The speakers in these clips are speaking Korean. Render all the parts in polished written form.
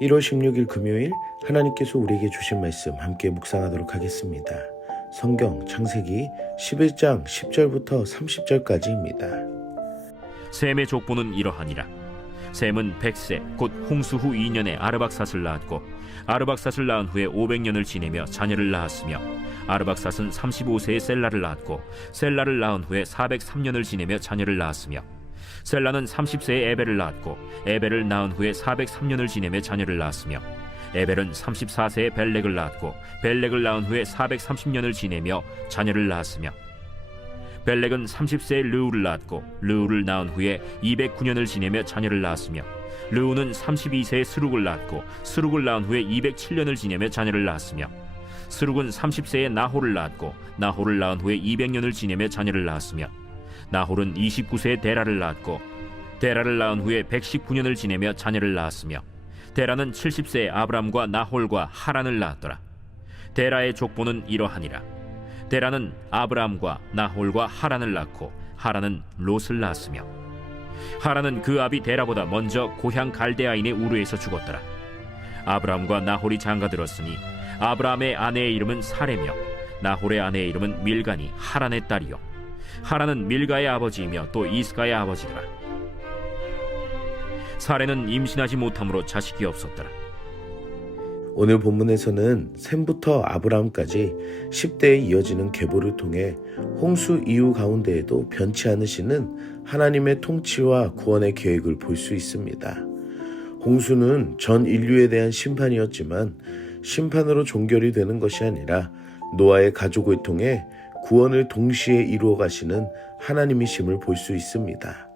1월 16일 금요일 하나님께서 우리에게 주신 말씀 함께 묵상하도록 하겠습니다. 성경 창세기 11장 10절부터 30절까지입니다. 셈의 족보는 이러하니라. 셈은 100세 곧 홍수 후 2년에 아르박삿을 낳았고 아르박삿을 낳은 후에 500년을 지내며 자녀를 낳았으며 아르박삿은 35세에 셀라를 낳았고 셀라를 낳은 후에 403년을 지내며 자녀를 낳았으며 셀라는 30세에 에벨을 낳았고 에벨을 낳은 후에 403년을 지내며 자녀를 낳았으며 에벨은 34세에 벨렉을 낳았고 벨렉을 낳은 후에 430년을 지내며 자녀를 낳았으며 벨렉은 30세에 르우를 낳았고 르우를 낳은 후에 209년을 지내며 자녀를 낳았으며 르우는 32세에 스룩을 낳았고 스룩을 낳은 후에 207년을 지내며 자녀를 낳았으며 스룩은 30세에 나홀을 낳았고 나홀을 낳은 후에 200년을 지내며 자녀를 낳았으며 나홀은 29세에 데라를 낳았고 데라를 낳은 후에 119년을 지내며 자녀를 낳았으며 데라는 70세에 아브람과 나홀과 하란을 낳았더라. 데라의 족보는 이러하니라. 데라는 아브람과 나홀과 하란을 낳고 하란은 롯을 낳았으며 하란은 그 아비 데라보다 먼저 고향 갈대아인의 우르에서 죽었더라. 아브람과 나홀이 장가들었으니 아브람의 아내의 이름은 사레며 나홀의 아내의 이름은 밀가니 하란의 딸이요 하란은 밀가의 아버지이며 또 이스가의 아버지더라. 사레는 임신하지 못함으로 자식이 없었더라. 오늘 본문에서는 셈부터 아브라함까지 10대에 이어지는 계보를 통해 홍수 이후 가운데에도 변치 않으시는 하나님의 통치와 구원의 계획을 볼 수 있습니다. 홍수는 전 인류에 대한 심판이었지만 심판으로 종결이 되는 것이 아니라 노아의 가족을 통해 구원을 동시에 이루어 가시는 하나님이심을 볼 수 있습니다.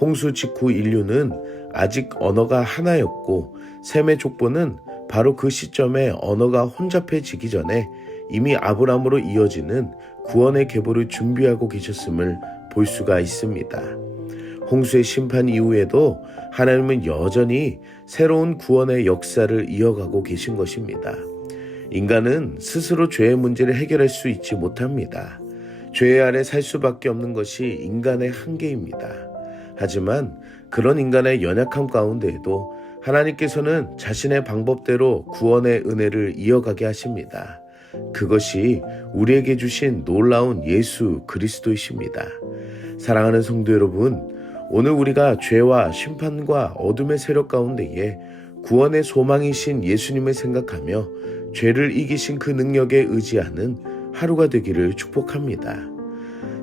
홍수 직후 인류는 아직 언어가 하나였고 셈의 족보는 바로 그 시점에 언어가 혼잡해지기 전에 이미 아브람으로 이어지는 구원의 계보를 준비하고 계셨음을 볼 수가 있습니다. 홍수의 심판 이후에도 하나님은 여전히 새로운 구원의 역사를 이어가고 계신 것입니다. 인간은 스스로 죄의 문제를 해결할 수 있지 못합니다. 죄 아래 살 수밖에 없는 것이 인간의 한계입니다. 하지만 그런 인간의 연약함 가운데에도 하나님께서는 자신의 방법대로 구원의 은혜를 이어가게 하십니다. 그것이 우리에게 주신 놀라운 예수 그리스도이십니다. 사랑하는 성도 여러분, 오늘 우리가 죄와 심판과 어둠의 세력 가운데에 구원의 소망이신 예수님을 생각하며 죄를 이기신 그 능력에 의지하는 하루가 되기를 축복합니다.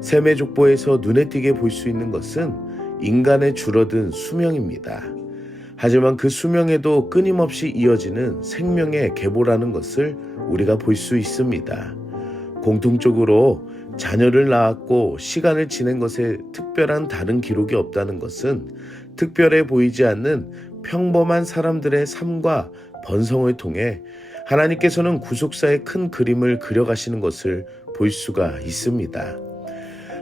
셈의 족보에서 눈에 띄게 볼 수 있는 것은 인간의 줄어든 수명입니다. 하지만 그 수명에도 끊임없이 이어지는 생명의 계보라는 것을 우리가 볼 수 있습니다. 공통적으로 자녀를 낳았고 시간을 지낸 것에 특별한 다른 기록이 없다는 것은 특별해 보이지 않는 평범한 사람들의 삶과 번성을 통해 하나님께서는 구속사의 큰 그림을 그려가시는 것을 볼 수가 있습니다.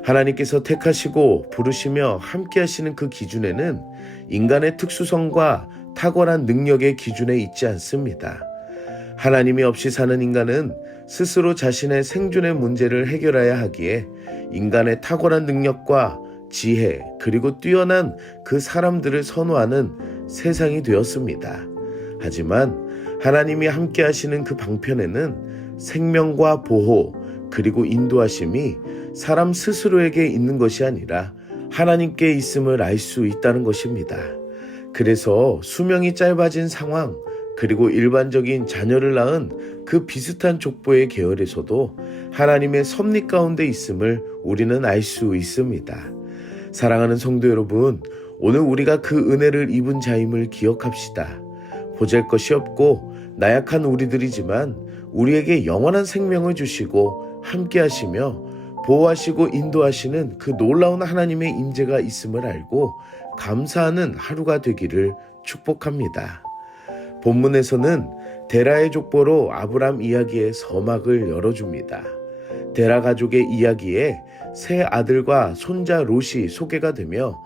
하나님께서 택하시고 부르시며 함께 하시는 그 기준에는 인간의 특수성과 탁월한 능력의 기준에 있지 않습니다. 하나님이 없이 사는 인간은 스스로 자신의 생존의 문제를 해결해야 하기에 인간의 탁월한 능력과 지혜 그리고 뛰어난 그 사람들을 선호하는 세상이 되었습니다. 하지만 하나님이 함께 하시는 그 방편에는 생명과 보호 그리고 인도하심이 사람 스스로에게 있는 것이 아니라 하나님께 있음을 알 수 있다는 것입니다. 그래서 수명이 짧아진 상황 그리고 일반적인 자녀를 낳은 그 비슷한 족보의 계열에서도 하나님의 섭리 가운데 있음을 우리는 알 수 있습니다. 사랑하는 성도 여러분, 오늘 우리가 그 은혜를 입은 자임을 기억합시다. 보잘것이 없고 나약한 우리들이지만 우리에게 영원한 생명을 주시고 함께 하시며 보호하시고 인도하시는 그 놀라운 하나님의 임재가 있음을 알고 감사하는 하루가 되기를 축복합니다. 본문에서는 데라의 족보로 아브람 이야기의 서막을 열어줍니다. 데라 가족의 이야기에 세 아들과 손자 롯이 소개가 되며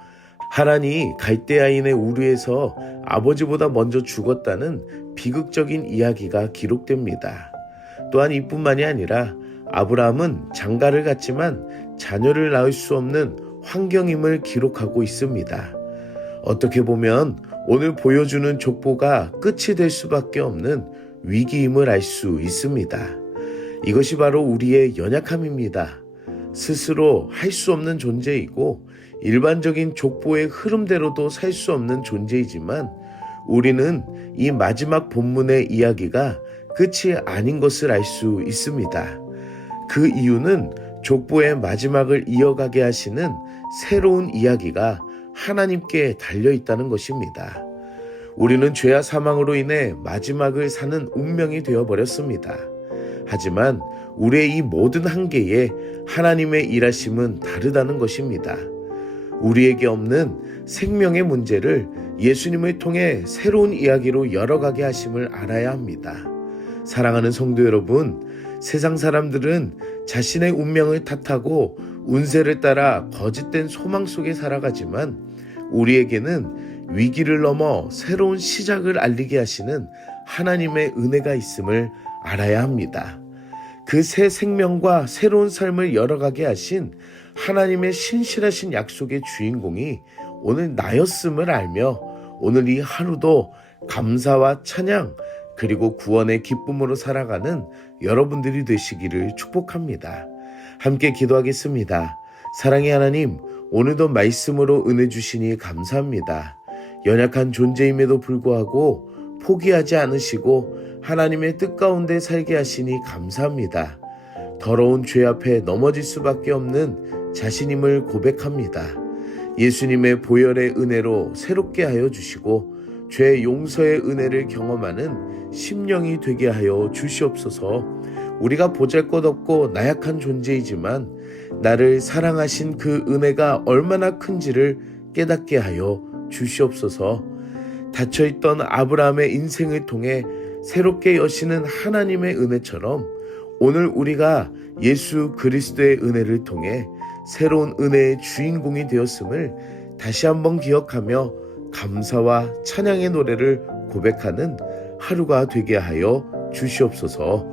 하란이 갈대아인의 우르에서 아버지보다 먼저 죽었다는 비극적인 이야기가 기록됩니다. 또한 이뿐만이 아니라 아브라함은 장가를 갔지만 자녀를 낳을 수 없는 환경임을 기록하고 있습니다. 어떻게 보면 오늘 보여주는 족보가 끝이 될 수밖에 없는 위기임을 알 수 있습니다. 이것이 바로 우리의 연약함입니다. 스스로 할 수 없는 존재이고 일반적인 족보의 흐름대로도 살 수 없는 존재이지만 우리는 이 마지막 본문의 이야기가 끝이 아닌 것을 알 수 있습니다. 그 이유는 족보의 마지막을 이어가게 하시는 새로운 이야기가 하나님께 달려있다는 것입니다. 우리는 죄와 사망으로 인해 마지막을 사는 운명이 되어버렸습니다. 하지만 우리의 이 모든 한계에 하나님의 일하심은 다르다는 것입니다. 우리에게 없는 생명의 문제를 예수님을 통해 새로운 이야기로 열어가게 하심을 알아야 합니다. 사랑하는 성도 여러분, 세상 사람들은 자신의 운명을 탓하고 운세를 따라 거짓된 소망 속에 살아가지만 우리에게는 위기를 넘어 새로운 시작을 알리게 하시는 하나님의 은혜가 있음을 알아야 합니다. 그 새 생명과 새로운 삶을 열어가게 하신 하나님의 신실하신 약속의 주인공이 오늘 나였음을 알며 오늘 이 하루도 감사와 찬양 그리고 구원의 기쁨으로 살아가는 여러분들이 되시기를 축복합니다. 함께 기도하겠습니다. 사랑의 하나님, 오늘도 말씀으로 은혜 주시니 감사합니다. 연약한 존재임에도 불구하고 포기하지 않으시고 하나님의 뜻 가운데 살게 하시니 감사합니다. 더러운 죄 앞에 넘어질 수밖에 없는 자신임을 고백합니다. 예수님의 보혈의 은혜로 새롭게 하여 주시고 죄 용서의 은혜를 경험하는 심령이 되게 하여 주시옵소서. 우리가 보잘것없고 나약한 존재이지만 나를 사랑하신 그 은혜가 얼마나 큰지를 깨닫게 하여 주시옵소서. 닫혀있던 아브라함의 인생을 통해 새롭게 여시는 하나님의 은혜처럼 오늘 우리가 예수 그리스도의 은혜를 통해 새로운 은혜의 주인공이 되었음을 다시 한번 기억하며 감사와 찬양의 노래를 고백하는 하루가 되게 하여 주시옵소서.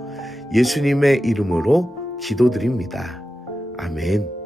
예수님의 이름으로 기도드립니다. 아멘.